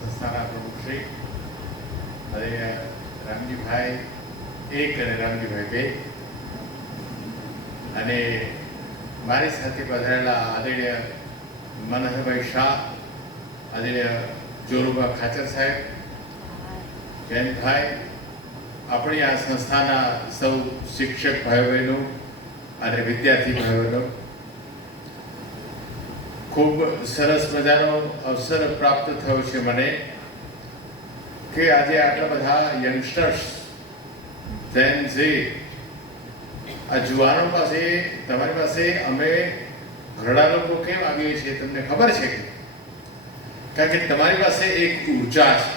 સંસ્થાના પ્રમુખ શ્રી આદરણીય રામજીભાઈ એક અને રામજીભાઈ બે અને મારી સાથે પધારેલા આદરણીય મનહરભાઈ શાહ, આદરણીય જોરુભા ખાચર સાહેબ, જયંતભાઈ, આપણી આ સંસ્થાના સૌ શિક્ષક ભાઈ બહેનો અને વિદ્યાર્થી ભાઈ બહેનો, ખૂબ સરસ મજાનો અવસર પ્રાપ્ત થયો છે મને કે આજે આટલા બધા યંગસ્ટર્સ જેન ઝી આ જુવાનો પાસે, તમારી પાસે અમે ઘરડા લોકો કેમ આવીએ છીએ તમને ખબર છે? કારણ કે તમારી પાસે એક ઉર્જા છે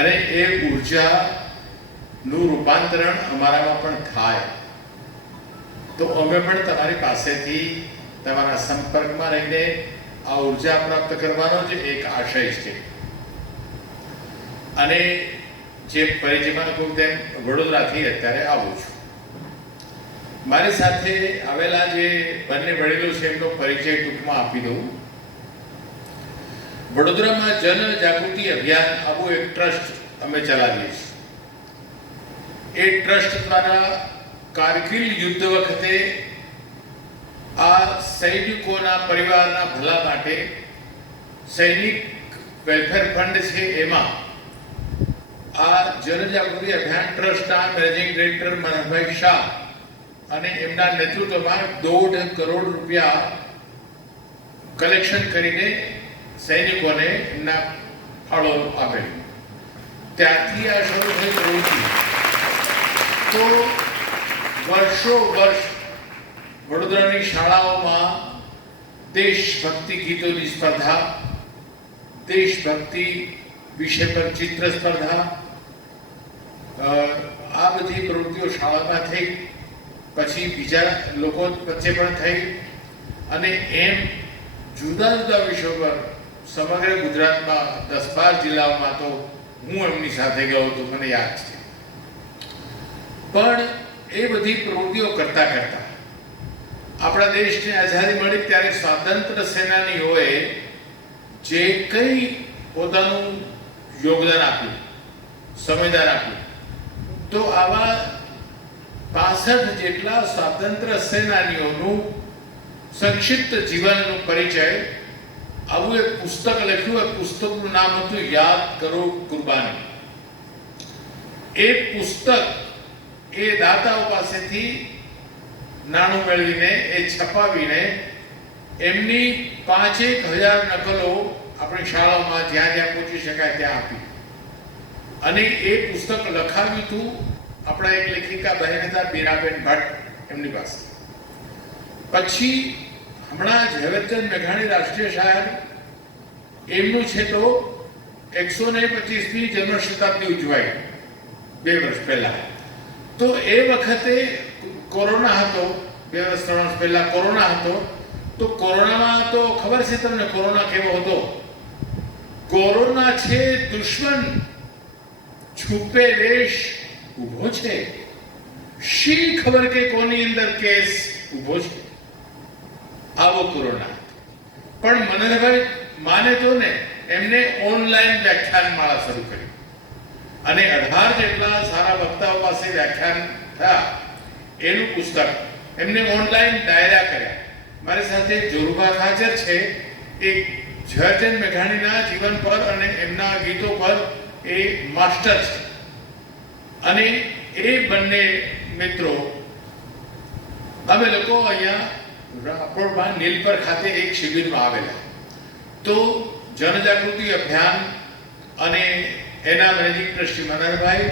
અને એ ઉર્જાનું રૂપાંતરણ અમારામાં પણ થાય, તો અમે પણ તમારી પાસેથી તમારા સંપર્કમાં રહીને આ ઉર્જા પ્રાપ્ત કરવાનો જ એક આશય છે. અને જે પરિચયમાં કહું તેમ વડોદરાથી અત્યારે આવું છું. મારી સાથે આવેલા જે બંને વડીલો છે એમનો પરિચય ટૂંકમાં આપી દઉં. વડોદરામાં જન જાગૃતિ અભિયાન આવું એક ટ્રસ્ટ અમે ચલાવીએ છીએ. એ ટ્રસ્ટ દ્વારા કારગિલ યુદ્ધ વખતે આ સૈનિકોના પરિવારના ભલા માટે સૈનિક વેલફેર ફંડ છે, એમાં આ જનજાગૃતિ અભિયાન ટ્રસ્ટના મેનેજિંગ ડિરેક્ટર મનહરભાઈ શાહ અને એમના નેતૃત્વમાં 1.5 કરોડ રૂપિયા કલેક્શન કરીને સૈનિકોને એમના ફાળો આપેલો. ત્યારથી આ શરૂ થઈ પ્રવૃત્તિ. તો વર્ષો વર્ષ વડોદરાની શાળાઓમાં દેશભક્તિ ગીતોની સ્પર્ધા, દેશભક્તિ વિષય પર ચિત્ર સ્પર્ધા, આ બધી પ્રવૃત્તિઓ શાળામાં થઈ, પછી બીજા લોકો વચ્ચે પણ થઈ, અને એમ જુદા જુદા વિષયો પર સમગ્ર ગુજરાતમાં 10-12 જિલ્લાઓમાં તો હું એમની સાથે ગયો હતો, મને યાદ છે. પણ એ બધી પ્રવૃત્તિઓ કરતા કરતા આપણા દેશને આઝાદી મળી ત્યારે સ્વાતંત્ર્ય સેનાનીઓએ જે કંઈ પોતાનું યોગદાન આપ્યું, સમયદાન આપ્યું, તો આવા 65 જેટલા સ્વાતંત્ર્ય સેનાનીઓનું સંક્ષિપ્ત જીવનનો પરિચય આવું એક પુસ્તક લખ્યું. એ પુસ્તકનું નામ હતું યાદ કરો કુરબાની. એ પુસ્તક એ દાતાઓ પાસેથી નાણું મેળવીને, એ છપાવીને એમની 5,000 નકલો આપણી શાળાઓમાં જ્યાં જ્યાં પહોંચી શકાય ત્યાં આપી. અને એ પુસ્તક લખાવ્યું હતું આપણા એક લેખિકા બહેન હતા બીરાબેન ભટ્ટ, એમની પાસે. પછી હમણાં જ ઝવેરચંદ મેઘાણી રાષ્ટ્રીય શાયર, એમનું છે તો 125મી જન્મ શતાબ્દી ઉજવાઈ 2 વર્ષ પહેલા. તો એ વખતે કોરોના હતો, 2 વર્ષ 3 વર્ષ પહેલા કોરોના હતો. તો કોરોનામાં તો ખબર છે તમને કોરોના કેવો હતો? કોરોના છે દુશ્મન, છુપે દેશ ઉભો છે, શી ખબર કે કોની અંદર કેસ ઉભો છે, આવો કોરોના. પણ મનહરભાઈ માને તો ને એમને ઓનલાઈન વ્યાખ્યાન માળા શરૂ કરી અને 18 જેટલા સારા વક્તાઓ પાસે વ્યાખ્યાન થયા. એનું પુસ્તક એમને ઓનલાઈન ડાયરા કર્યા. મારી સાથે જોરુભા ખાચર છે, એ ઝવેરચંદ મેઘાણીના જીવન પર અને એમના ગીતો પર એ માસ્ટર છે. અને એ બંને મિત્રો અમે લોકો અહીંયા રાપોરમાં નીલપર ખાતે એક શિબિરમાં આવેલા. તો જનજાગૃતિ અભિયાન અને એના મેનેજિંગ ટ્રસ્ટી મનહરભાઈ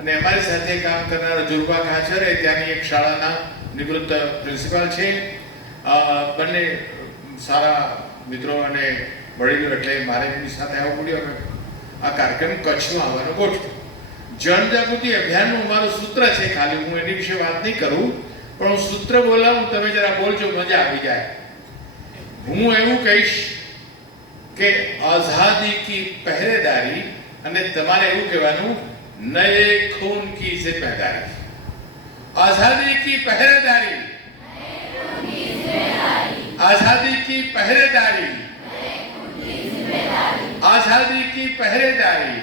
અને અમારી સાથે કામ કરનારા જોરુભા ખાચર, એ ત્યાંની એક શાળાના નિવૃત્ત પ્રિન્સિપાલ છે. બંને સારા મિત્રો અને વડીલો, એટલે મારે એમની સાથે આવવું પડ્યું. અમે આ કાર્યક્રમ કચ્છમાં આવવાનો ગોઠવ્યો. જનજાગૃતિ અભિયાનનું અમારું સૂત્ર છે, ખાલી હું એની વિશે વાત નહીં કરું, પણ હું સૂત્ર બોલાવું, તમે જરા બોલજો, મજા આવી જાય. હું એવું કહીશ કે આઝાદી કી પહેરેદારી, અને તમારે એવું કહેવાનું નયે ખૂન કી ઝિમ્મેદારી. आजादी की पहरेदारी, आजादी की पहरेदारी, खुशहाली की पहरेदारी।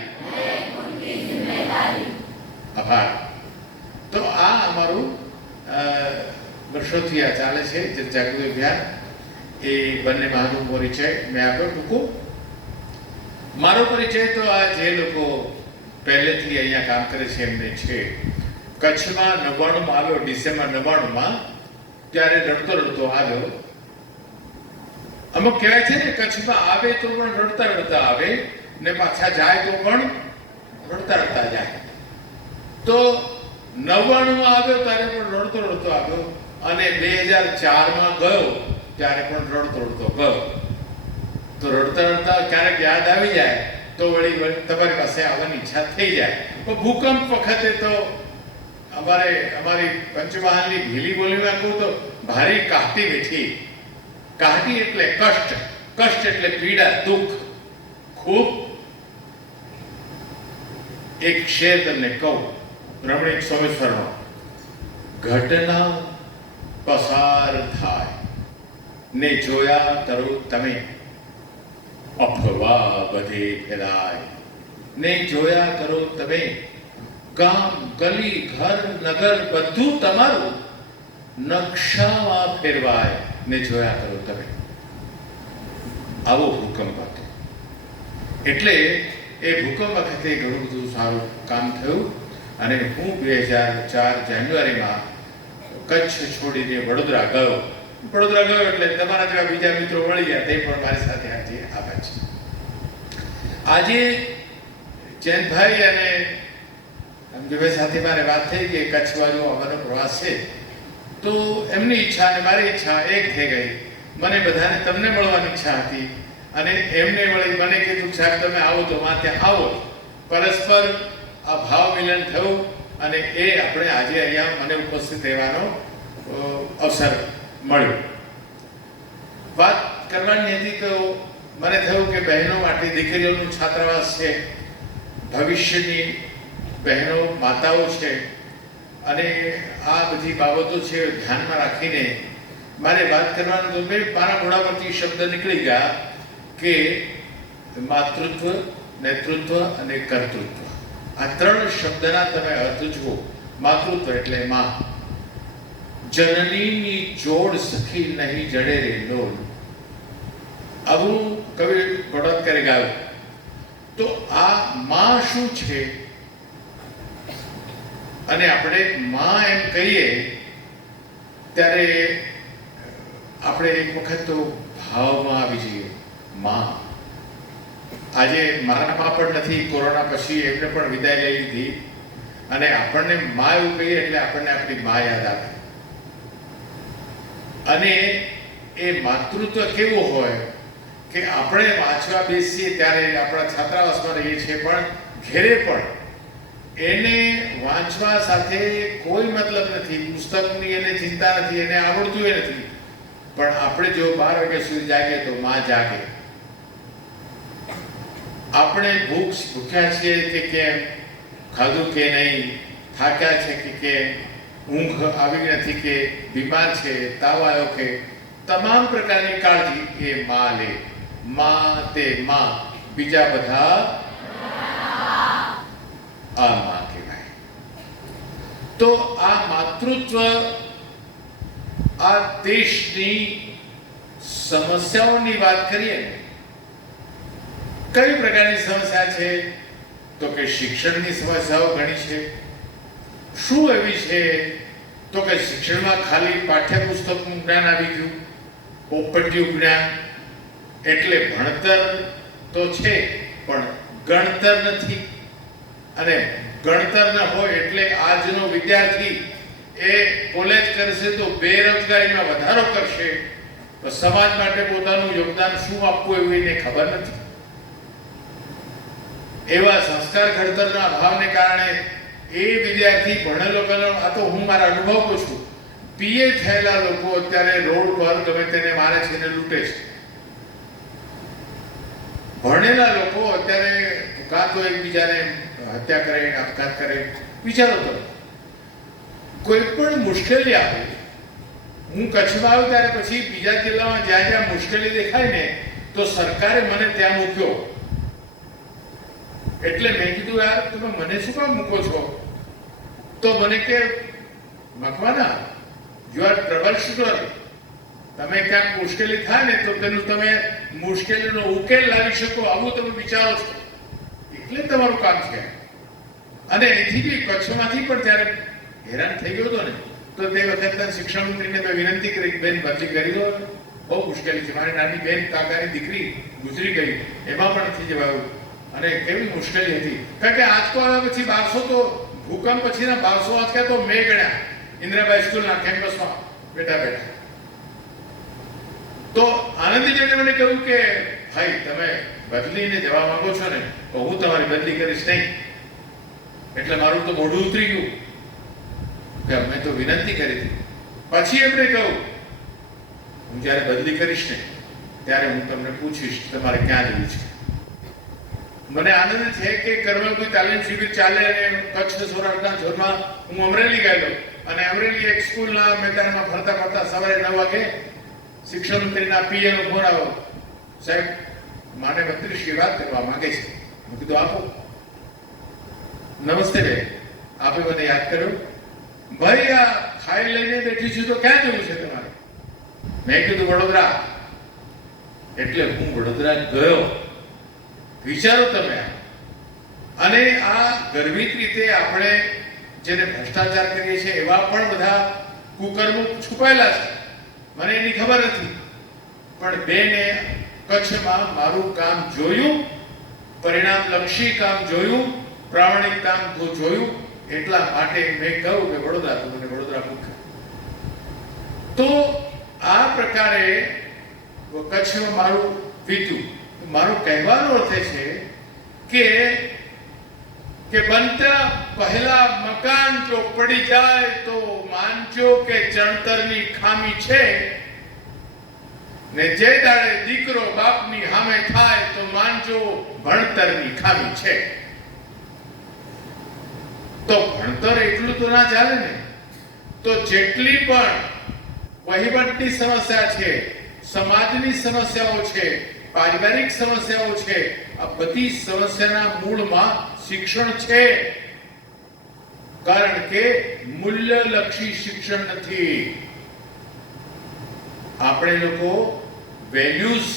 आभार। तो आ અમારું વર્ષોથી આ ચાલે છે જનજાગૃતિ અભિયાન। એ બંને મહાનુભાવોનો પરિચય મેં આપ્યો ટૂંકો। મારો પરિચય તો આ જે લોકો પહેલેથી અહીંયા કામ કરે છે એમને છે। કચ્છમાં 99 આવ્યો, ડિસેમ્બર 99માં, ત્યારે રડતો રડતો આવ્યો। અમુક કહેવાય છે ને, કચ્છમાં આવે તો પણ રડતા રડતા આવે ને પાછા જાય તો પણ રડતા રડતા જાય। તો 99માં આવ્યો ત્યારે પણ રડતો રડતો આવ્યો, અને 2004માં ગયો ત્યારે પણ રડતો રડતો ગયો। તો રડતા રડતા ક્યારેક યાદ આવી જાય તો વળી તમારી પાસે આવવાની ઈચ્છા થઈ જાય। તો ભૂકંપ વખતે તો અમારી પંચમહાલની ભીલી બોલીમાં કહું તો ભારી કાહટી મીઠી। કાહટી એટલે કષ્ટ, કષ્ટ એટલે પીડા, દુઃખ ખૂબ। એક શેર તમને કહું, રમણીક સોમેશ્વરનો, ઘટના પસાર થાય ને જોયા કરો તમે, અફવા બધે ફેલાય ને જોયા કરો તમે, ગામ ગલી ઘર નગર બધું તમારું નકશામાં ફેરવાય ને જોયા કરો તમે। આવો ભૂકંપ હતો। એટલે એ ભૂકંપ વખતે ઘણું બધું સારું કામ થયું, અને હું 2004 જાન્યુઆરીમાં કચ્છ છોડીને વડોદરા ગયો। વડોદરા ગયો એટલે તમારા જેવા બીજા મિત્રો મળી ગયા, તે પણ મારી સાથે આજે આવ્યા છે। આજે જયંતભાઈ અને અંજુભાઈ સાથે મારે વાત થઈ કે કચ્છ બાજુ આવવાનો પ્રવાસ છે, તો એમની ઈચ્છા અને મારી ઈચ્છા એક થઈ ગઈ। મને બધાને તમને મળવાની ઈચ્છા હતી, અને એમને વળી મને કીધું સાહેબ તમે આવો તો ત્યાં આવો। પરસ્પર આ ભાવ મિલન થયું, અને એ આપણે આજે અહીંયા મને ઉપસ્થિત રહેવાનો અવસર મળ્યો। વાત કરવાની હતી તો મને થયું કે બહેનો માટે દીકરીઓનું છાત્રાવાસ છે, ભવિષ્યની બહેનો માતાઓ છે, અને આ બધી બાબતો છે ધ્યાનમાં રાખીને મારે વાત કરવાનું તો મારા મોઢા પરથી શબ્દ નીકળી ગયા કે માતૃત્વ, નેતૃત્વ અને કર્તૃત્વ, આ ત્રણ શબ્દના તમે અર્થ જુઓ। માતૃત્વ એટલે માં, જનનીની જોડ સખી નહીં જડે રે લોલ, આવું કવિ ગોળવકરે ગાયું। તો આ માં શું છે, અને આપણે માં એમ કહીએ ત્યારે આપણે એક વખત તો ભાવમાં આવી જઈએ। માં આજે મારા માં પણ નથી, કોરોના પછી એમને પણ વિદાય લઈ લીધી, અને આપણને માં એવું કહીએ એટલે આપણને આપણી માં યાદ આવે। અને એ માતૃત્વ કેવું હોય કે આપણે વાંચવા બેસીએ ત્યારે આપણા છાત્રાવાસમાં રહીએ છીએ, પણ ઘેરે પણ એને વાંચવા સાથે કોઈ મતલબ નથી, પુસ્તકની એને ચિંતા નથી, એને આવડતું એ નથી, પણ આપણે જો 12 વાગ્યા સુધી જાગે તો માં જાગે। આપણે ભૂખ્યા છીએ કે કેમ, ખાધું કે નહીં, થાક્યા છે કે કેમ, ઊંઘ આવી નથી કે બીમાર છે, તાવ આવ્યો કે, તમામ પ્રકારની કાળજી એ માં લે। માં તે માં, બીજા બધા આ માં કહેવાય। તો આ માતૃત્વ આ દેશની સમસ્યાઓની વાત કરીએ ને, કઈ પ્રકારની સમસ્યા છે તો કે શિક્ષણની સમસ્યાઓ ઘણી છે। શું એવી છે તો કે શિક્ષણમાં ખાલી પાઠ્યપુસ્તકનું જ્ઞાન આવી ગયું, પોપટિયું જ્ઞાન, એટલે ભણતર તો છે પણ ગણતર નથી, અને ગણતર ન હોય એટલે આજનો વિદ્યાર્થી એ કોલેજ કરશે તો બેરોજગારીમાં વધારો કરશે, તો સમાજ માટે પોતાનું યોગદાન શું આપવું એવું એને ખબર નથી। એવા સંસ્કાર ઘડતરના અભાવને કારણે એ વિદ્યાર્થી ભણેલો ગણેલો, આ તો હું મારા અનુભવ કહું છું, પીએ થયેલા લોકો અત્યારે રોડ પર ગમે તેને મારે છે ને લૂંટે છે। ભણેલા લોકો અત્યારે કાં તો એકબીજાને હત્યા કરે, આપઘાત કરે। વિચારો તો, કોઈ પણ મુશ્કેલી આવે, હું કચ્છમાં આવ્યો ત્યારે પછી બીજા જિલ્લામાં જ્યાં જ્યાં મુશ્કેલી દેખાય ને તો સરકારે મને ત્યાં મૂક્યો, એટલે મેં કીધું યાર તમે મને શું કામ મૂકો છો? તો મને કે Makwana, you are trouble shooter. તમે ક્યાંક મુશ્કેલી થાય ને તો તેનું તમે મુશ્કેલીનો ઉકેલ લાવી શકો આવું તમે વિચારો છો, એટલે તમારું કામ છે. અને એથી બી કચ્છમાંથી પણ ત્યારે હેરાન થઈ ગયો હતો ને, તો તે વખતે શિક્ષણ મંત્રીને મેં વિનંતી કરી, બેન બદલી કરી દો, બહુ મુશ્કેલી છે. મારી નાની બેન કાકાની દીકરી ગુજરી ગઈ, એમાં પણ નથી જવાયું. અને કેવી મુશ્કેલી હતી, કારણ કે આંચકો આવ્યા પછી 1200 તો ભૂકંપ પછીના 1200 આંચકા તો મેં ગણ્યા ઇન્દિરાબાઈ સ્કૂલના કેમ્પસમાં બેઠા બેઠા. તો આનંદીબેને મને કહ્યું કે ભાઈ તમે બદલીને જવા માંગો છો ને, તો હું તમારી બદલી કરીશ નહીં. એટલે મારું તો મોઢું ઉતરી ગયું કે અમે તો વિનંતી કરી હતી. પછી એમણે કહ્યું હું જ્યારે બદલી કરીશ ને ત્યારે હું તમને પૂછીશ તમારે ક્યાં જવું છે. મને આનંદ છે કે કરવલ કોઈ તાલીમ શિબિર ચાલે અને કચ્છ સૌરાષ્ટ્રના ઝોનમાં હું અમરેલી ગયેલો અને અમરેલી એક સ્કૂલના મેદાનમાં ફરતા ફરતા સવારે 9 વાગે શિક્ષણ મંત્રીના પીએનો ફોન આવ્યો, સાહેબ માને મંત્રીશ્રી વાત કરવા માંગે છે. મેં કીધું આપો. નમસ્તે બેન, આપે મને યાદ કર્યો. ભાઈ આ ફાઇલ લઈને બેઠી છું, તો ક્યાં જવું છે તમારે? મેં કીધું વડોદરા. એટલે હું વડોદરા ગયો. વિચારો તમે. અને આ ગર્ભિત રીતે આપણે જેને ભ્રષ્ટાચાર કરીએ છીએ એવા પણ બધા કુકર્મો છુપાયેલા છે, મને એની ખબર નથી. પણ બેને કચ્છમાં મારું કામ જોયું, પરિણામલક્ષી કામ જોયું, પ્રામાણિક કામ જોયું, એટલા માટે મેં કહ્યું કે વડોદરા, તો મને વડોદરા મૂક્યો. તો આ પ્રકારે કચ્છમાં મારું વીત્યું. મારું કહેવાનો અર્થ છે કે બનતા પહેલા મકાન જો પડી જાય તો માનજો કે ચણતરની ખામી છે, ને જે દાડે દીકરો બાપની સામે થાય તો માનજો ભણતરની ખામી છે. તો ભણતર એટલું તો ના ચાલે ને. તો જેટલી પણ વહીવટની સમસ્યા છે, સમાજની સમસ્યાઓ છે, પારિવારિક સમસ્યાઓ છે, આ બધી સમસ્યાના મૂળમાં શિક્ષણ છે. કારણ કે મૂલ્યલક્ષી શિક્ષણ નથી. આપણે લોકો વેલ્યુઝ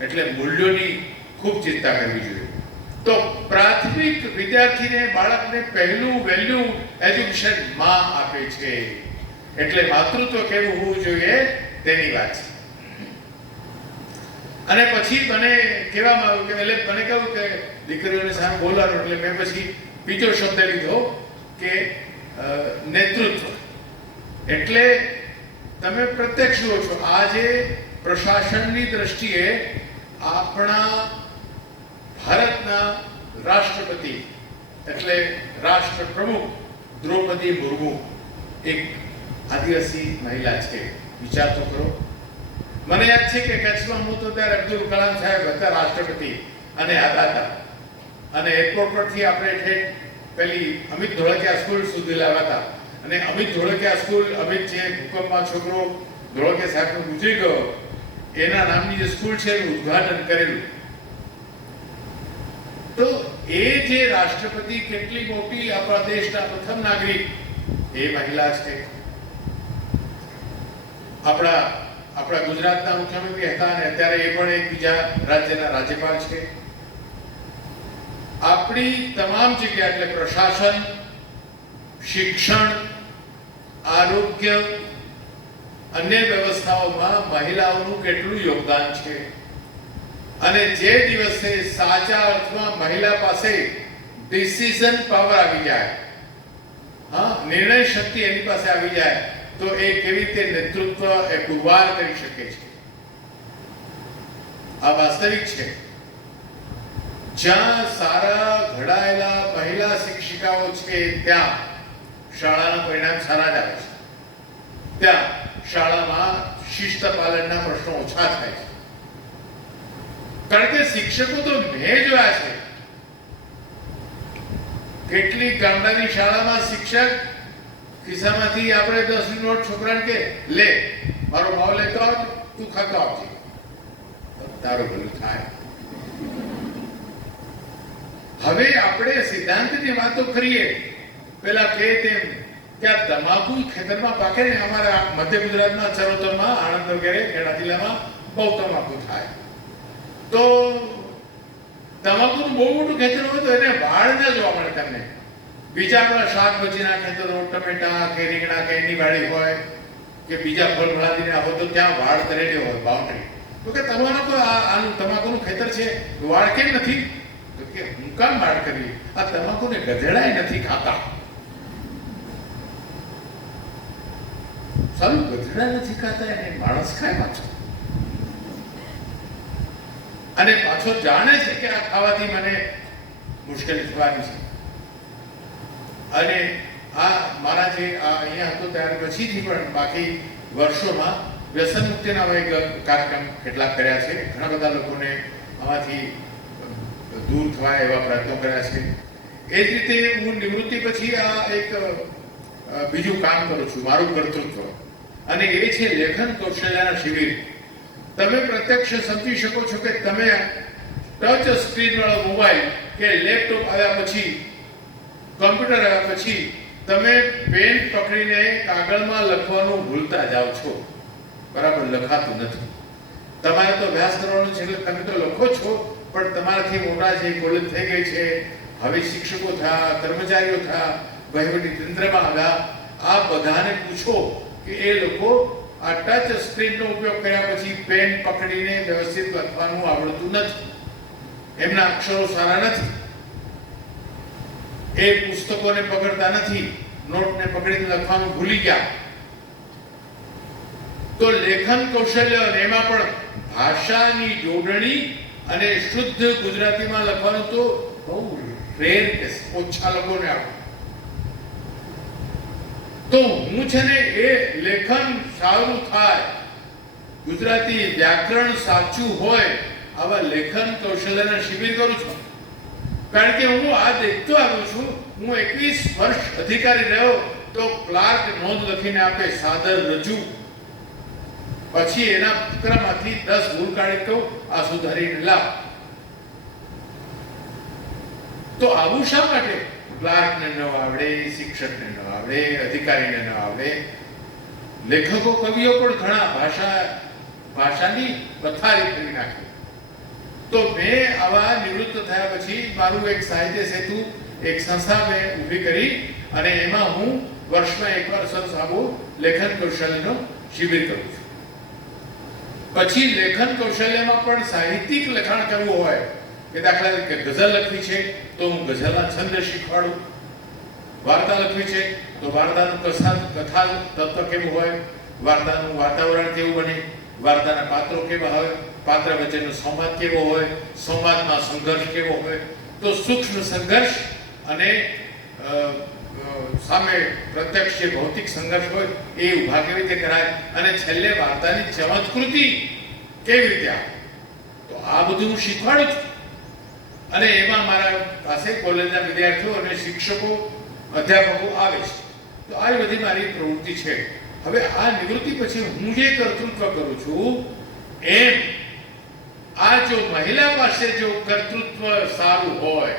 એટલે મૂલ્યોની ખૂબ ચિંતા કરવી જોઈએ. તો પ્રાથમિક વિદ્યાર્થીને, બાળકને પહેલું વેલ્યુ એજ્યુકેશન માં આપે છે. એટલે માતૃત્વ કેવું હોવું જોઈએ તેની વાત છે. અને પછી મને કહેવામાં આવ્યું કે એટલે મને કહ્યું કે દીકરીઓને સામે બોલવાનું, એટલે મેં પછી બીજો શબ્દ લીધો કે નેતૃત્વ. એટલે તમે પ્રત્યક્ષ જુઓ છો આજે પ્રશાસનની દ્રષ્ટિએ આપણા ભારતના રાષ્ટ્રપતિ એટલે રાષ્ટ્ર પ્રમુખ દ્રૌપદી મુર્મુ એક આદિવાસી મહિલા છે. વિચાર તો કરો. મને યાદ છે કે કચ્છમાં હું તો ત્યારે અબ્દુલ કલામ સાહેબ હતા રાષ્ટ્રપતિ અને હતા. અને એરપોર્ટ પરથી આપણે પેલી અમિત ધોળકિયા સ્કૂલ સુધી લાવ્યા હતા. અને અમિત ધોળકિયા સ્કૂલ, અમિત જે ભૂકંપમાં છોકરો ધોળકિયા સાહેબનો ગુજરી ગયો, એના નામની જે સ્કૂલ છે એનું ઉદ્ઘાટન કરેલું. તો એ જે રાષ્ટ્રપતિ કેટલી મોટી આપણા દેશના પ્રથમ નાગરિક એ મહિલા છે. આપણા ગુજરાતના મુખ્યમંત્રી હતા અને અત્યારે એ પણ એક બીજા રાજ્યના રાજ્યપાલ છે. આપણી તમામ જગ્યા એટલે પ્રશાસન, શિક્ષણ, આરોગ્ય, અન્ય વ્યવસ્થાઓમાં મહિલાઓનું કેટલું યોગદાન છે. અને જે દિવસે સાચા અર્થમાં મહિલા પાસે ડિસિઝન પાવર આવી જાય, નિર્ણય શક્તિ એની પાસે આવી જાય, તો એ કેવી રીતે નેતૃત્વ એ પુરવાર કરી શકે છે. આ વાસ્તવિક છે. જ્યાં સારા ઘડાયેલા મહિલા શિક્ષિકાઓ છે ત્યાં શાળાના પરિણામ સારા જ આવે છે. ત્યાં શાળામાં શિસ્ત પાલનના પ્રશ્નો ઓછા થાય છે. કારણ કે શિક્ષકો તો મેં જોયા છે. કેટલીક ગામડાની શાળામાં શિક્ષક ખિસ્સામાંથી આપણે 10ની નોટ છોકરાને કે લે મારો ભાવ લેતો આવ, તું ખાતો આવજે, તારું ભલું થાય. હવે આપણે સિદ્ધાંતની વાતો કરીએ, પેલા કે તેમ કે આ તમાકુ ખેતરમાં પાકે ને, અમારા મધ્ય ગુજરાતમાં ચરોતરમાં, આણંદ વગેરે ખેડા જિલ્લામાં બહુ તમાકુ થાય. તો તમાકુનું બહુ મોટું ખેતર હોય તો એને વાડ ના જોવા મળે તમને. બીજા આપણા શાકભાજીના ખેતરો, ટમેટા કે રીંગણા કે એની વાડી હોય કે બીજા ફળ ફળાદીના હોય તો ત્યાં વાડ કરેલી હોય, બાઉન્ડ્રી. તો કે તમારો તો આનું તમાકુનું ખેતર છે, વાડ કેમ નથી? તો કે હું કામ વાડ કરી? આ તમાકુને ગધેડાય નથી ખાતા. સારું, ગધેડા નથી ખાતા એને માણસ ખાય પાછો, અને પાછો જાણે છે કે આ ખાવાથી મને મુશ્કેલી થવાની છે. અને આ મારા જે અહીંયા હતો ત્યાર પછીથી પણ બાકી વર્ષોમાં વ્યસન મુક્તિના એક કાર્યક્રમ કેટલાક કર્યા છે. ઘણા બધા લોકોને આમાંથી દૂર થવા એવા પ્રયત્નો કર્યા છે. એ જ રીતે હું નિવૃત્તિ પછી આ એક બીજું કામ કરું છું, મારું કર્તૃત્વ, અને એ છે લેખન કૌશલ્યના શિબિર. તમે પ્રત્યક્ષ સમજી શકો છો કે તમે ટચ સ્ક્રીન વાળો મોબાઈલ કે લેપટોપ આવ્યા પછી, કમ્પ્યુટર આવ્યા પછી તમે પેન પકડીને કાગળમાં લખવાનું ભૂલતા જાઓ છો. બરાબર લખાતું નથી. તમારે તો અભ્યાસ કરવાનો છે એટલે તમે તો લખો છો, પણ તમારાથી મોટા છે, કોલેજ થઈ ગઈ છે, હવે શિક્ષકો થયા, કર્મચારીઓ થયા, વહીવટી તંત્રમાં આવ્યા, આ બધાને પૂછો કે એ લોકો આ ટચ સ્ક્રીનનો ઉપયોગ કર્યા પછી પેન પકડીને વ્યવસ્થિત લખવાનું આવડતું નથી, એમના અક્ષરો સારા નથી, એ પુસ્તકોને પકડતા નથી, નોટને પકડીને લખવાનું ભૂલી ગયા. તો લેખન કૌશલ્ય, અને એમાં પણ ભાષાની જોડણી અને શુદ્ધ ગુજરાતીમાં લખવાનું તો બહુ રેર કે ઓછા લોકોને આવડે. તો હું છે ને એ લેખન સારું થાય, ગુજરાતી વ્યાકરણ સાચું હોય, આવા લેખન કૌશલ્યના શિબિર કરું છું. કારણ કે હું આ દેખતો આવ્યો છું. હું 21 વર્ષ અધિકારી રહ્યો તો ક્લાર્ક નોંધ લખીને આપે, સાદર રજૂ, પછી એના પત્રમાંથી 10 ભૂલ કાઢી કહું આ સુધારીને લાવ. તો આવું શા માટે? ક્લાર્કને ન આવડે, શિક્ષકને ન આવડે, અધિકારીને ન આવડે. લેખકો કવિઓ પણ ઘણા ભાષાની પથારી કરી નાખી. તો મેં આવા નિવૃત્ત થયા પછી મારું એક સાહિત્ય સેતુ એક સંસ્થા મેં ઊભી કરી, અને એમાં હું વર્ષમાં એકવાર આવું લેખન કૌશલ્યનો શિબિર કરું છું. પછી લેખન કૌશલ્યમાં પણ સાહિત્યિક લખાણ કરવું હોય કે દાખલા તરીકે ગઝલ લખવી છે તો હું ગઝલના છંદ શીખવાડું, વાર્તા લખવી છે તો વાર્તાનું કથા તત્વ કેવું હોય, વાર્તાનું વાતાવરણ કેવું બને, વાર્તાના પાત્રો કેવા હોય, પાત્ર વચ્ચેનો સંવાદ કેવો હોય, સંવાદમાં સંઘર્ષ કેવો હોય. તો સૂક્ષ્મ સંઘર્ષ અને સામે પ્રત્યક્ષ જે ભૌતિક સંઘર્ષ હોય એ ઉભા કેવી રીતે કરાય, અને છેલ્લે વાર્તાની ચમત્કૃતિ કેવી રીતે આવે. તો આ બધું હું શીખવાડું છું. અને એમાં મારા પાસે કોલેજના વિદ્યાર્થીઓ અને શિક્ષકો, અધ્યાપકો આવે છે. તો આ બધી મારી પ્રવૃત્તિ છે. હવે આ નિવૃત્તિ પછી હું જે કર્તૃત્વ કરું છું, એમ આ જો મહિલા પાસે જો કર્તૃત્વ સારું હોય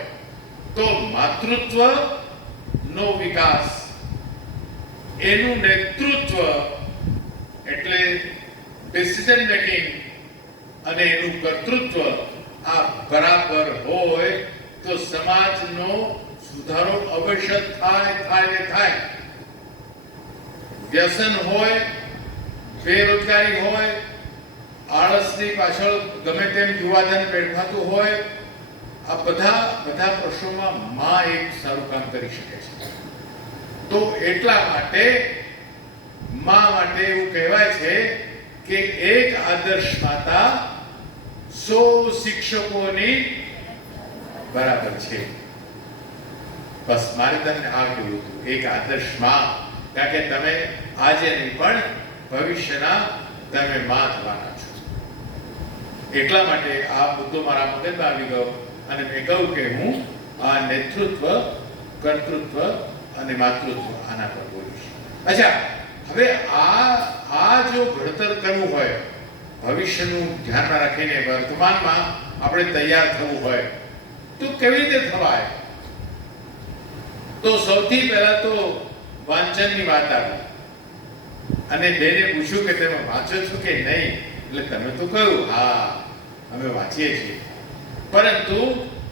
તો માતૃત્વ નો વિકાસ, એનું નેતૃત્વ એટલે ડિસિઝન મેકિંગ અને એનું કર્તૃત્વ આ બરાબર હોય તો સમાજનો સુધારો અવશ્ય થાય. વ્યસન હોય, બેરોજગારી હોય, આળસની પાછળ ગમે તેમ યુવાધન બેઠાતું હોય, આ બધા પ્રશ્નોમાં માં એક સારું કામ કરી શકે છે. તો એટલા માટે માં માટે એવું કહેવાય છે કે એક આદર્શ માતા 100 શિક્ષકોની બરાબર છે. બસ મારે તમને આ કહેવું હતું, એક આદર્શ માં, કારણ કે તમે આજે નહીં પણ ભવિષ્યના તમે માં થવાના છો. એટલા માટે આ મુદ્દો મારા મગજમાં આવી ગયો અને મેં કહ્યું કે હું આ નેતૃત્વ, કર્તૃત્વ અને માતૃત્વ આના પર બોલીશ. અચ્છા, હવે આ જો ઘડતર કરવું હોય, ભવિષ્યનું ધ્યાનમાં રાખીને વર્તમાનમાં આપણે તૈયાર થવું હોય, તો કેવી રીતે થવાય? તો સૌથી પહેલા તો વાંચનની વાત આવી અને બેને પૂછ્યું કે તમે વાંચો છો કે નહીં? એટલે તમે તો કહ્યું હા અમે વાંચીએ છીએ, પરંતુ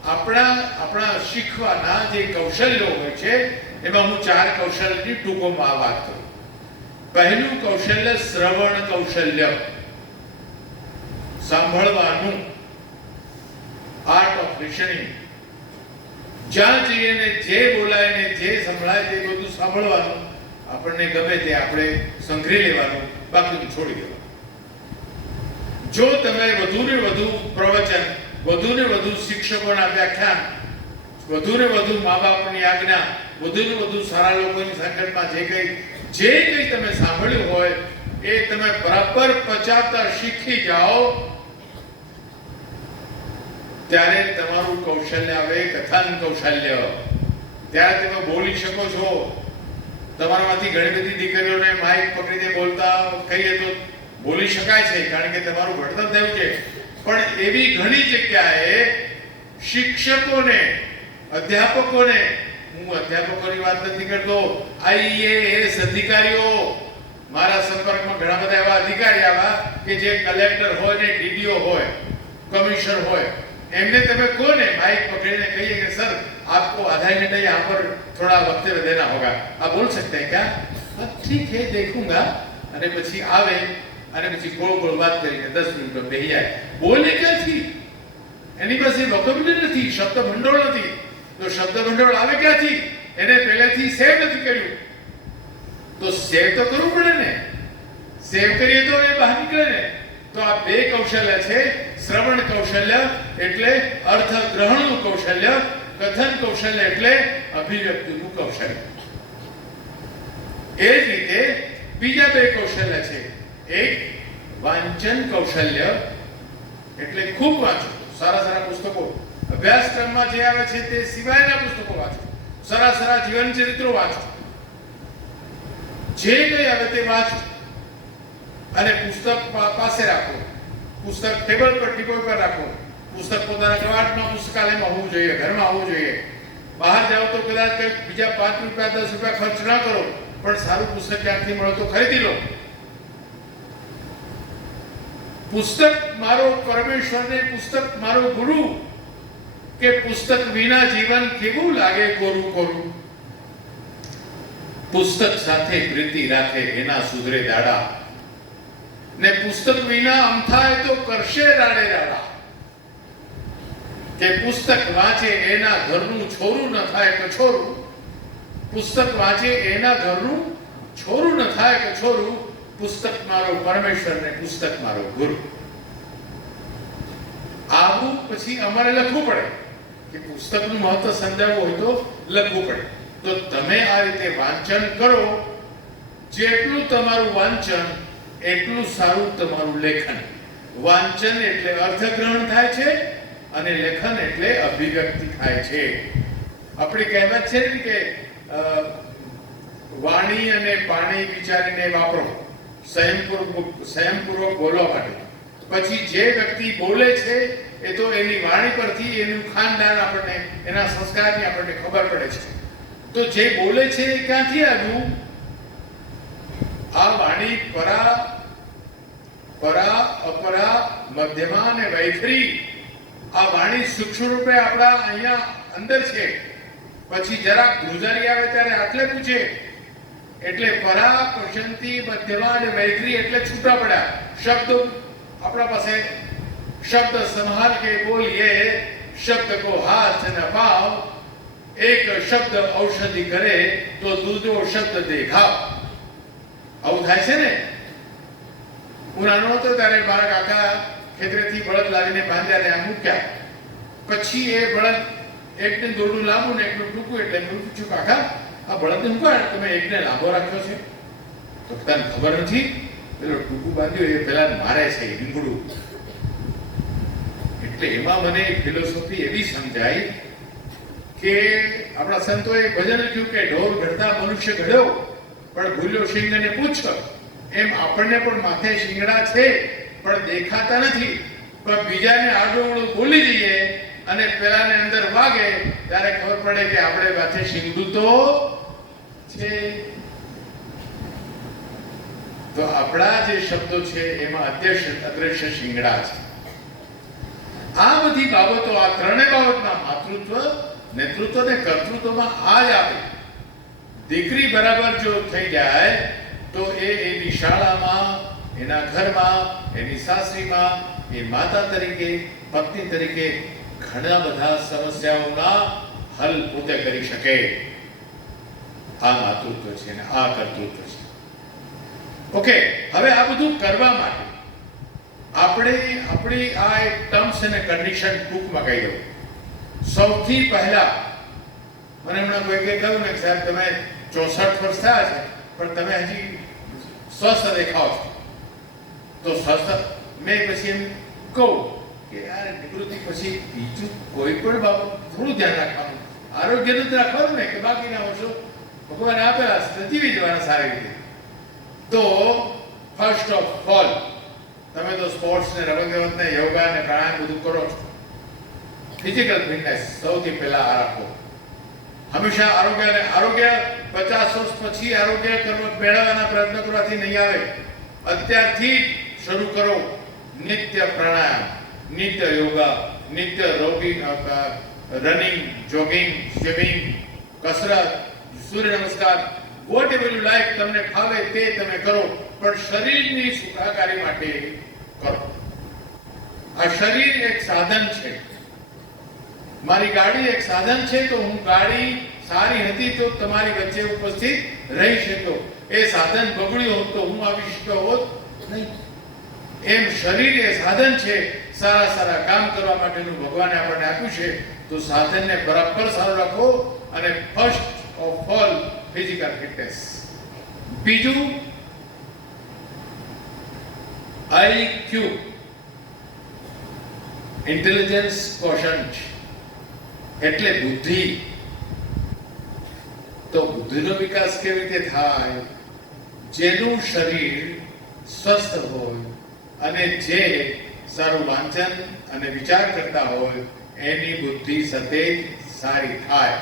આપણા શીખવાના જે કૌશલ્યો હોય છે એમાં હું 4 કૌશલ્યની ટૂંકોમાં વાત કરું. પહેલું કૌશલ્ય શ્રવણ કૌશલ્ય, સાંભળવાનું, આર્ટ ઓફ લિસનિંગ. જ્યાં જઈએ ને જે બોલાય ને જે સંભળાય તે બધું સાંભળવાનું, આપણને ગમે તે આપણે સંઘરી લેવાનું, બાકી છોડી દેવાનું. જો તમે વધુ ને વધુ પ્રવચન, વધુ ને વધુ શિક્ષકોના વ્યાખ્યાન, વધુ ને વધુ મા બાપની આજ્ઞા, વધુ ને વધુ સારા લોકોની સંગતમાં જે કંઈ તમે સાંભળ્યું હોય એ તમે બરાબર પચાવતા શીખી જાઓ, ત્યારે તમારું કૌશલ્ય આવે કથન કૌશલ્ય. ત્યારે તમે બોલી શકો છો. તમારામાંથી ઘણી બધી દીકરીઓને માઇક પકડીને બોલતા કહીએ તો બોલી શકાય છે, કારણ કે તમારું ઘડતર થયું છે. પણ એવી ઘણી જગ્યાએ શિક્ષકોને, અધ્યાપકોને, હું અધ્યાપકોની વાત નથી કરતો, IAS અધિકારીઓ, મારા સંપર્કમાં ઘણા બધા એવા અધિકારી આવા કે જે કલેક્ટર હોય ને DDO હોય, કમિશનર હોય, એમને તમે કોને માइक पकड़ने कहिए कि सर आपको आधा घंटा यहाँ पर थोड़ा वक्त देना होगा, आप बोल सकते हैं क्या? ठीक है देखूंगा. અને પછી આવે અને પછી ગોળ ગોળ વાત કરીને 10 મિનિટ બેહી જાય. બોલે ક્યાંથી? એની પાસે વોકેબ્યુલરી નથી, શબ્દ ભંડોળ નથી. તો શબ્દ ભંડોળ આવે ક્યાંથી? એને પહેલેથી સેવ નથી કર્યું. તો સેવ તો કરવું પડે ને. સેવ કરીએ તો એ બહાર નીકળે ને. તો આ 2 કૌશલ્ય છે. શ્રવણ કૌશલ્ય એટલે અર્થ ગ્રહણનું કૌશલ્ય, કથન કૌશલ્ય એટલે અભિવ્યક્તિનું કૌશલ્ય. એ જ રીતે બીજા 2 કૌશલ્ય છે. એક વાંચન કૌશલ્ય એટલે ખૂબ વાંચો, સારા પુસ્તકો, અભ્યાસક્રમમાં જે આવે છે તે સિવાયના પુસ્તકો વાંચો, સારા જીવન ચરિત્રો વાંચો, જે કંઈ આવે તે વાંચો અને પુસ્તક પાસે રાખો. પુસ્તક ટેબલ પર રાખો. પુસ્તક પોતાના કબાટમાં, પુસ્તકાલયમાં હોવું જોઈએ, ઘરમાં હોવું જોઈએ. બહાર જાઓ તો કદાચ કંઈક બીજા 5 રૂપિયા 10 રૂપિયા ખર્ચ ના કરો, પણ સારું પુસ્તક ક્યાંથી મળે તો ખરીદી લો. પુસ્તક મારો પરમેશ્વર ને પુસ્તક મારો ગુરુ, કે પુસ્તક વિના જીવન કેવું લાગે કોરું કોરું. પુસ્તક સાથે પ્રીતિ રાખે એના સુધરે દાડા, ને પુસ્તક વિના અમથાય તો કરશે રાડે રાડા. કે પુસ્તક વાંચે એના ઘરનું છોરું ન થાય કછોરું. પુસ્તક વાંચે એના ઘરનું છોરું ન થાય કછોરું. પુસ્તક મારો પરમેશ્વર ને પુસ્તક મારો ગુરુ. આવું પછી અમારે લખવું પડે કે પુસ્તકનું મહત્વ સમજાવવું હોય તો લખવું પડે. તો તમે આ રીતે વાંચન કરો. જેટલું તમારું વાંચન એટલું સારું તમારું લેખન. વાંચન એટલે અર્થગ્રહણ થાય છે અને લેખન એટલે અભિવ્યક્તિ થાય છે. આપણી કહેવત છે ને કે વાણી અને પાણી વિચારીને વાપરો, સંયમપૂર્વક બોલવા માટે. પછી જે વ્યક્તિ બોલે છે એ તો એની વાણી પરથી એનું ખાનદાન આપણને, એના સંસ્કારની આપણને ખબર પડે છે. તો જે બોલે છે એ ક્યાંથી આવ્યું? આ વાણી પરા અપરા મધ્યમા અને વૈખરી. આ વાણી સૂક્ષ્મ રૂપે આપણા અહીંયા અંદર છે. પછી જરાક ધ્રુજારી આવે ત્યારે આટલે પૂછે, એટલે પરા, પ્રશંતિ, મધ્યમા અને વૈખરી એટલે છૂટા પડ્યા શબ્દો આપણા પાસે. શબ્દ સંભાળ કે બોલીએ, શબ્દ કો હાથ ન પાવ. એક શબ્દ ઔષધિ કરે તો દૂજો શબ્દ દેખાવ. આવું થાય છે ને. હું નાનો હતો ત્યારે મારા કાકા ખેતરેથી બળદ લાવીને બાંધ્યા ત્યાં મૂક્યા. પછી એ બળદ એકને દોરડું લાંબુ ને એકનું ટૂંકું. એટલે મેં પૂછ્યું, કાકા આ બળદને શું કારણ તમે એકને લાંબો રાખ્યો છે? તો તને ખબર નથી, પેલો ટૂંકું બાંધ્યું એ પેલા મારે છે ઈંગડું. એટલે એમાં મને ફિલોસોફી એવી સમજાઈ કે આપણા સંતોએ ભજન લખ્યું કે ઢોર ઘડતા મનુષ્ય ઘડ્યો પણ ભૂલ્યો શિંગને પૂછ. એમ આપણને પણ માથે શિંગડા છે પણ દેખાતા નથી. પણ બીજાને આડોવળું બોલી જઈએ અને પેલાને અંદર વાગે ત્યારે ખબર પડે કે આપણે માથે શીંગડું તો છે. તો આપણા જે શબ્દો છે એમાં અદ્રશ્ય શિંગડા છે. આ બધી બાબતો, આ ત્રણેય બાબતમાં માતૃત્વ, નેતૃત્વ અને કર્તૃત્વમાં આ જ આવે. દીકરી બરાબર જો થઈ જાય તો એની શાળામાં, એના ઘરમાં, એની સાસરીમાં, એ માતા તરીકે, પત્ની તરીકે ઘણા બધા સમસ્યાઓના હલ પોતે કરી શકે. આ માતૃત્વ છે ને આ કર્તૃત્વ છે. ઓકે, હવે આ બધું કરવા માટે આપણી આ એક ટર્મ્સ અને કન્ડિશન ટૂંકમાં કહી દઉં. સૌથી પહેલા મને હમણાં કોઈકે કહ્યું ને, સાહેબ તમે 64 વર્ષ થયા છે પણ તમે હજી સ્વસ્થ દેખાવ છો. તો સ્વસ્થ મેં પછી એમ કહું કે યાર નિવૃત્તિ પછી બીજું કોઈ પણ બાબત થોડું ધ્યાન રાખવાનું, આરોગ્યનું જ રાખવાનું ને, કે બાકીના વર્ષો ભગવાન આપેલા જીવી જવાના સારી રીતે. તો ફર્સ્ટ ઓફ ઓલ તમે તો સ્પોર્ટ્સ ને, રમત ને, યોગા ને, પ્રાણાયામ બધું કરો છો. ફિઝિકલ ફિટનેસ સૌથી પહેલા આ રાખો. હંમેશા આરોગ્ય 50 વર્ષ પછી આરોગ્ય મેળવવાના પ્રયત્ન કરવાથી નહીં આવે. અત્યારથી શરૂ કરો. નિત્ય પ્રાણાયામ, નિત્ય યોગા, નિત્ય રનિંગ, જોગિંગ, સ્વિમિંગ, કસરત, સૂર્ય નમસ્કાર, વોટેવર યુ લાઈક, તમને ફાવે તે તમે કરો, પણ શરીરની સુખાકારી માટે કરો. આ શરીર એક સાધન છે. મારી ગાડી એક સાધન છે, તો હું ગાડી સારી હતી તો તમારી વચ્ચે ઉપસ્થિત રહી શક્યો. એ સાધન બગડ્યું હોત તો હું આવી શક્યો હોત નહીં. એમ શરીર એ સાધન છે. સારા કામ કરવા માટેનું ભગવાને આપણને આપ્યું છે. તો સાધનને બરાબર સારું રાખો. અને first of all physical fitness. બીજું IQ, ઇન્ટેલિજન્સ ક્વોશન્ટ, એટલે બુદ્ધિ. તો બુદ્ધિનો વિકાસ કેવી રીતે થાય? જેનું શરીર સ્વસ્થ હોય અને જે સારું વાંચન અને વિચાર કરતા હોય એની બુદ્ધિ સતેજ સારી થાય.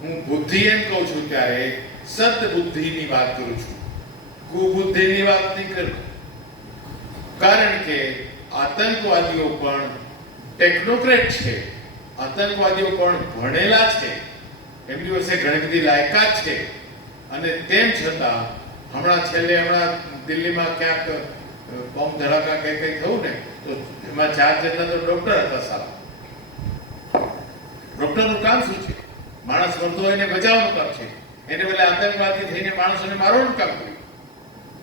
હું બુદ્ધિ એમ કહું છું ત્યારે સદબુદ્ધિની વાત કરું છું, કુબુદ્ધિની વાત નહીં કરું. કારણ કે આતંકવાદીઓ પણ ટેકનોક્રેટ છે, આતંકવાદીઓ પણ ભણેલા છે, એમની પાસે ઘણી બધી લાયકાત છે. અને તેમ છતાં હમણાં દિલ્હીમાં ક્યાંક બોમ્બ ધડાકા કંઈ થયું ને, તો એમાં 4 જેટલા તો ડોક્ટર હતા. સાહેબ, ડોક્ટરનું કામ શું છે? માણસ મરતો હોય એને બચાવવાનું કામ છે. એને પેલા આતંકવાદી થઈને માણસોને મારવાનું કામ કર્યું.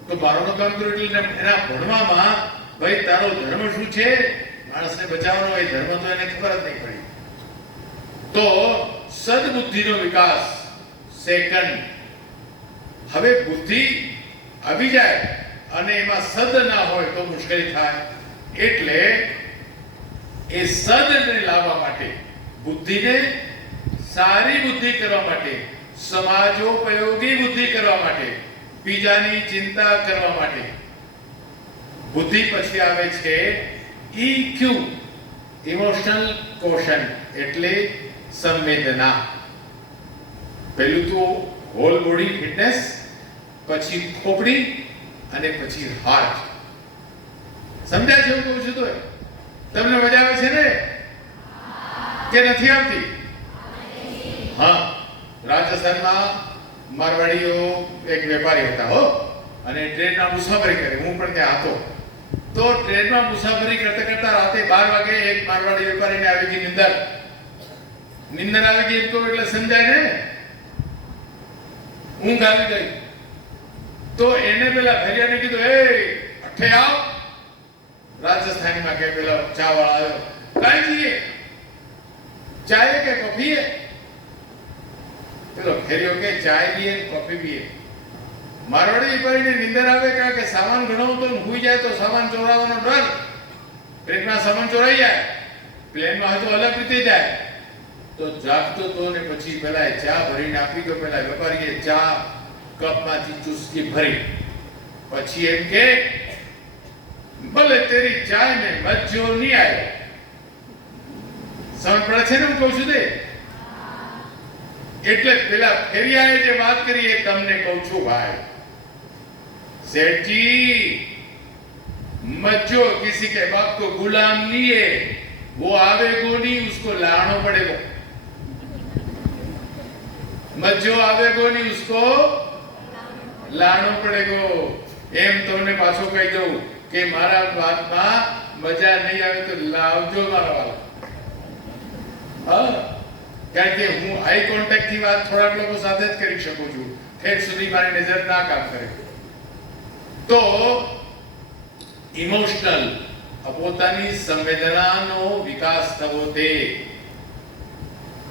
તો મારવાનું કામ કર્યું એટલે એના ભણવામાં ભાઈ તારો ધર્મ શું છે, માણસને બચાવવાનો હોય ધર્મ, તો એને ખબર જ નહીં પડી. તો સદબુદ્ધિનો વિકાસ સેકન્ડ. હવે બુદ્ધિ આવી જાય અને એમાં સદ ના હોય તો મુશ્કેલી થાય. એટલે એ સદને લાવવા માટે, બુદ્ધિને સારી બુદ્ધિ કરવા માટે, સમાજોપયોગી બુદ્ધિ કરવા માટે, બીજાની ચિંતા કરવા માટે બુદ્ધિ પછી આવે છે EQ, ઇમોશનલ ક્વોશન્ટ, એટલે સંવેદના. પહેલું તો હોલ બોડી ફિટનેસ, પછી ખોપડી અને પછી હાર્ટ. સમજાય છે હું કહું છું? તો તમને મજા આવે છે ને કે નથી આવતી? હા, રાજસ્થાનમાં મારવાડીઓ એક વેપારી હતા હો, અને ટ્રેનમાં મુસાફરી કરી. હું પણ ત્યાં હતો. તો ટ્રેનમાં મુસાફરી કરતા કરતા રાતે 12 વાગે એક મારવાડી વેપારીને આવી ગઈ નિંદર આવી ગઈ. તો એટલે સમજાય ને, ઊંઘ આવી ગઈ. તો એને પેલા ફેરિયાને કીધું, એ અઠે આવ. રાજસ્થાનીમાં કે પેલા ચા વાળા આવ્યો, કાઈ જઈએ, ચાય કે કોફી? પેલો ફેરિયો કે ચાય પીએ કોફી પીએ. મારવાડી વેપારીને નિંદર આવે, કારણ કે સામાન ઘણો હતો, હુઈ જાય તો સામાન ચોરાવાનો ડર. ટ્રેનમાં સામાન ચોરાઈ જાય, પ્લેનમાં હોય તો અલગ રીતે જાય. તો જાગતો તો ને પછી પેલા ચા ભરીને આપી દો. પેલા વેપારીએ ચા કપમાંથી ચુસ્કી ભરી. પછી એમ કે ભલે તેરી ચાય મેં મજો નહીં આવ્યો, સમજ પડે છે ને હું કહું છું તે? એટલે પેલા ફેરિયાએ જે વાત કરી એ તમને કહું છું ભાઈ सेठजी, मत जो किसी के बाप को गुलाम नहीं है, वो आवेगो नहीं, उसको लाना पड़ेगा। मत जो आवेगो नहीं, उसको लाना पड़ेगा। एम तुमने पाछो कही दो कि मारा बात में मजा नहीं आवे तो लावजो मारा वाला। हाँ, કારણ કે હું આઈ કોન્ટેક્ટ થી વાત થોડા લોકો સાથે જ કરી શકું છું, ઠેર સુધી મારી નજર ના કામ કરે તો ઇમોશનલ પોતાની સંવેદનાનો વિકાસ થવો તે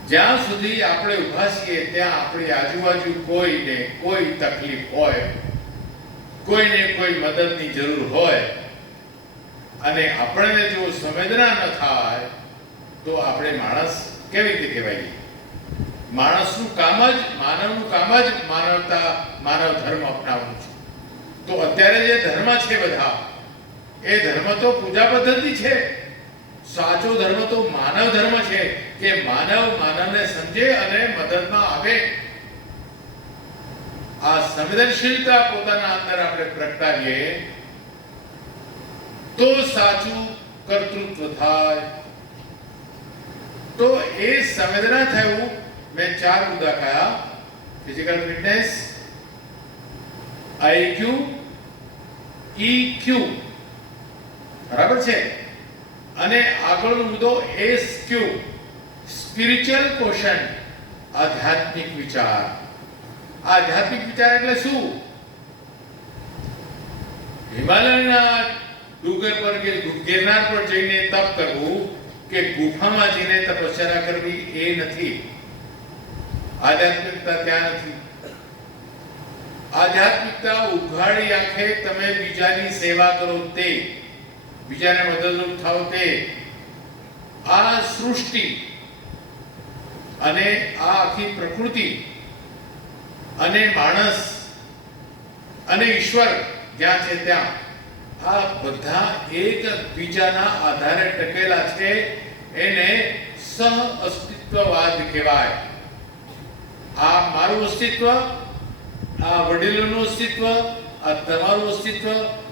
જ્યાં સુધી આપણે ઊભા છીએ ત્યાં આપણી આજુબાજુ કોઈને કોઈ તકલીફ હોય, કોઈને કોઈ મદદની જરૂર હોય અને આપણને જો સંવેદના ન થાય તો આપણે માણસ કેવી રીતે કહેવાય? માણસનું કામ જ માનવનું કામ જ માનવતા માનવ ધર્મ અપનાવવું છે. તો અત્યારે જે ધર્મ છે બધા એ ધર્મ તો પૂજા પદ્ધતિ છે. સાચો ધર્મ તો માનવ ધર્મ છે કે માનવ માનવને સમજે અને મદદમાં આવે. આ સંવેદનશીલતા પોતાના અંદર આપણે પ્રગટાવીએ તો સાચું કર્તૃત્વ થાય. तो ये संवेदना थયું मैं 4 मुद्दा कहा फिजिकल फिटनेस, IQ, EQ बराबर છે અને આગળનો મુદ્દો SQ સ્પિરિચ્યુઅલ ક્વેશ્ચન આધ્યાત્મિક વિચાર. આધ્યાત્મિક વિચાર એટલે શું? હિમાલયના ડુંગર પર કે ગિરનાર પર જઈને તપ કરવું કે ગુફામાં જઈને તપસ્યા કરવી એ નથી. આધ્યાત્મિકતા ત્યાં નથી. આધ્યાત્મિકતા ઉઘાડી આંખે તમે બીજાની સેવા કરો તે, બીજાને મદદરૂપ થાઓ તે. આ સૃષ્ટિ અને આ આખી પ્રકૃતિ અને માણસ અને ઈશ્વર જ્યાં છે ત્યાં આ બધા એક બીજાના આધારે ટકેલા છે. એને સહ અસ્તિત્વવાદ કહેવાય. આ મારું અસ્તિત્વ, આ વડીલોનું અસ્તિત્વ, આ તમારું અસ્તિત્વ,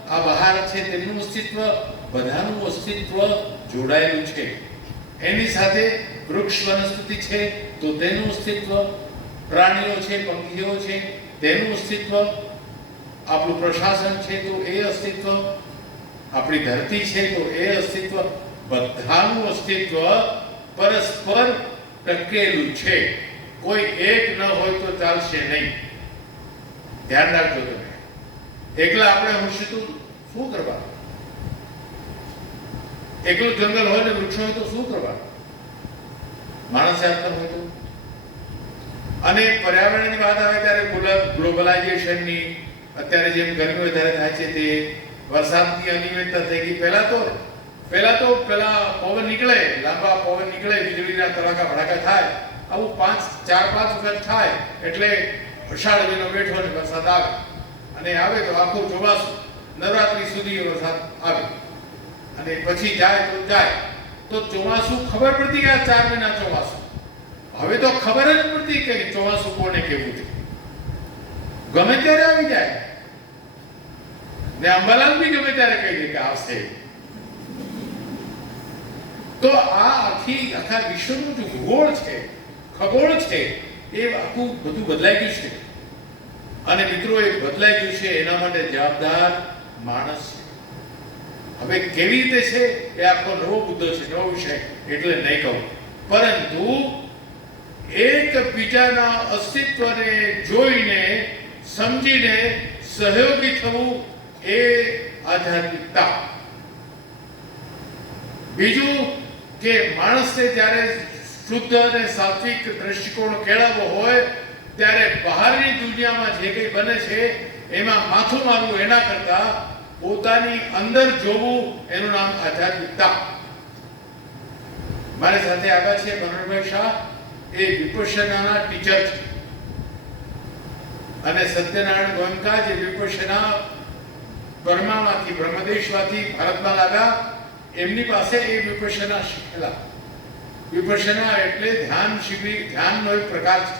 આ બહાર છે તેમનું અસ્તિત્વ, બધાનું અસ્તિત્વ જોડાયેલું છે. એની સાથે વૃક્ષ વનસ્પતિ છે તો તેનું અસ્તિત્વ, પ્રાણીઓ છે, પંખીઓ છે તેનું અસ્તિત્વ, આપણું પ્રશાસન છે તો એ અસ્તિત્વ, આપણી ધરતી છે તો એ અસ્તિત્વ, બધાનું અસ્તિત્વ પરસ્પર ટકેલું છે. કોઈ એક ન હોય તો ચાલશે નહીં. ધ્યાન રાખજો તમે. એકલા આપણે હોઈશું તો શું કરવા? એકલું જંગલ હોય ને વૃક્ષ હોય તો શું કરવા? માણસ આત્મા હોય તો. અને પર્યાવરણની વાત આવે ત્યારે ગ્લોબલાઇઝેશનની અત્યારે જેમ ગરમી વધારે થાય છે તે વરસાદની અનિયમિતતા થઈ ગઈ. પહેલા તો પવન નીકળે, લાંબા પવન નીકળે, વીજળીના તડાકા ભડાકા થાય. આવું 4-5 વખત થાય એટલે અષાઢ મહિનો બેઠો ને વરસાદ આવે અને આવે તો આખું ચોમાસું નવરાત્રી સુધી વરસાદ આવે અને પછી જાય તો ચોમાસું ખબર પડતી કે 4 મહિના ચોમાસું. હવે તો ખબર જ પડતી કે ચોમાસું કોને કેવું છે. ગમે ત્યારે આવી જાય ને અંબાલાલ બી ગમે ત્યારે કહી દે કે આવશે. તો આ આખા વિશ્વનું જે ભૂગોળ છે, ખગોળ છે, એ આખું બધું બદલાઈ ગયું છે. અને મિત્રો એ બદલાઈ ગયું છે એના માટે જવાબદાર માણસ છે. હવે કેવી રીતે છે એ આખો નવો મુદ્દો છે, નવો વિષય, એટલે નહીં કહું. પરંતુ એક બીજાના અસ્તિત્વને જોઈને સમજીને સહયોગી થવું એ આધ્યાત્મિકતા. બીજું કે માણસને જ્યારે શુદ્ધ અને સાત્વિક દ્રષ્ટિકોણ કેળવવો હોય ત્યારે બહારની દુનિયામાં જે કંઈ બને છે એમાં માથું મારવું એના કરતા પોતાની અંદર જોવું એનું નામ આધ્યાત્મિકતા. મારી સાથે આવ્યા છે મનોહરભાઈ શાહ, એ વિપશ્યનાના ટીચર છે, અને સત્યનારાયણ ગોયંકા જે વિપશ્યના બર્મામાંથી બ્રહ્મદેશમાંથી ભારતમાં લાવ્યા, એમની પાસે એ વિપશ્યના શીખેલા. વિપશ્યના એટલે ધ્યાન શિબિર, ધ્યાનનો એક પ્રકાર છે,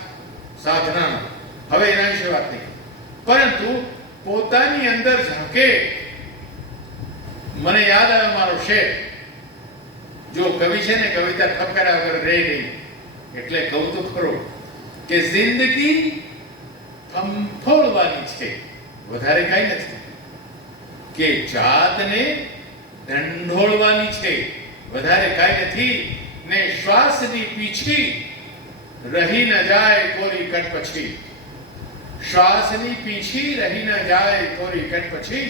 સાધનાનો. હવે એના વિશે વાત નહીં, પરંતુ પોતાની અંદર ઝાંકે. મને યાદ આવે મારો શેર. જો કવિ છે ને, કવિતા ઠપકાર્યા વગર રહે નહીં, એટલે કહું તો ખરો કે જિંદગી ફંફોળવાની છે, વધારે કાંઈ નથી. કે જાતને ઢંઢોળવાની છે, વધારે કાંઈ નથી. ને શ્વાસની પીછી રહી ન જાય કોરી કટ પછી. શ્વાસની પીછી રહી ન જાય કોરી કટ પછી.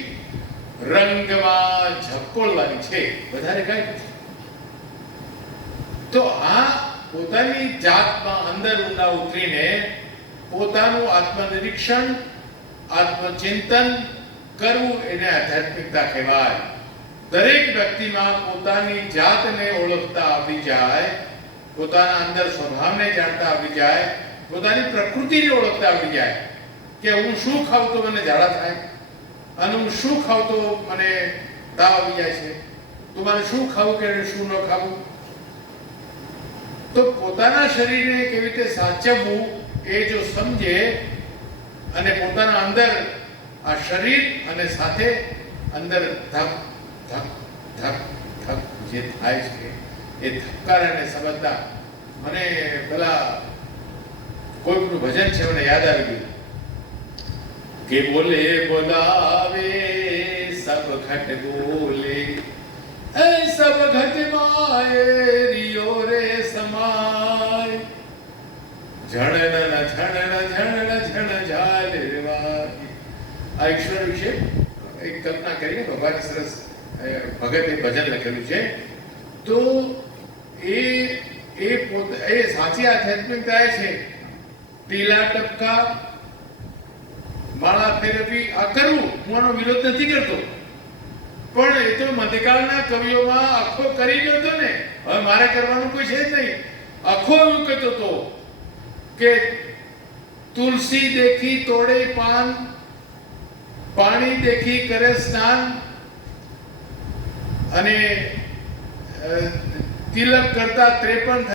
રંગમાં ઝપકોળવાની છે, વધારે કાંઈ નથી. તો આ પોતાની જાતમાં અંદર ઊંડા ઉતરીને પોતાનું આત્મનિરીક્ષણ, આત્મચિંતન કરવું, એને આધ્યાત્મિકતા કહેવાય. દરેક વ્યક્તિમાં પોતાની જાતને ઓળખતા આવડી જાય, પોતાના અંદર સ્વભાવને જાણતા આવડી જાય, પોતાની પ્રકૃતિને ઓળખતા આવડી જાય કે હું શું ખાઉં તો મને ઝાડા થાય, અને હું શું ખાઉં તો મને તાવ આવી જાય છે, તો મારે શું ખાવું કે શું ન ખાવું. તો પોતાના શરીરને કેવી રીતે સાચવવું એ જો સમજે, અને પોતાના અંદર આ શરીર અને સાથે અંદર ધક ધક ધક ધક જે થાય છે એ ધબકારાને સમજતા. મને પેલા કોઈકનું ભજન છે, મને યાદ આવી ગયું કે બોલે બોલાવે સબ ઘટ બોલે, એ સબ ઘટ માય રિયો રે સમાય, ઝણન ઝણન ઝણન ઝણ ઝાલે વાય. આ ઈશ્વર વિશે એક કલ્પના કરીને ભગવાને સરસ ભગતે ભજન લખેલું છે. તો એ સાચી આધ્યાત્મિકતા એ છે. ટીલા ટપકા, માળા ફેરવી, આ કરવું, હું આનો વિરોધ નથી કરતો, પણ એ તો મધ્યકાળના કવિઓમાં આખો કરી ગયો હતો ને. હવે મારે કરવાનું કોઈ છે જ નહીં. આખો એવું કહેતો હતો કે તુલસી દેખી તોડે પાન, પાણી દેખી કરે સ્નાન, અને તિલક કરતા 53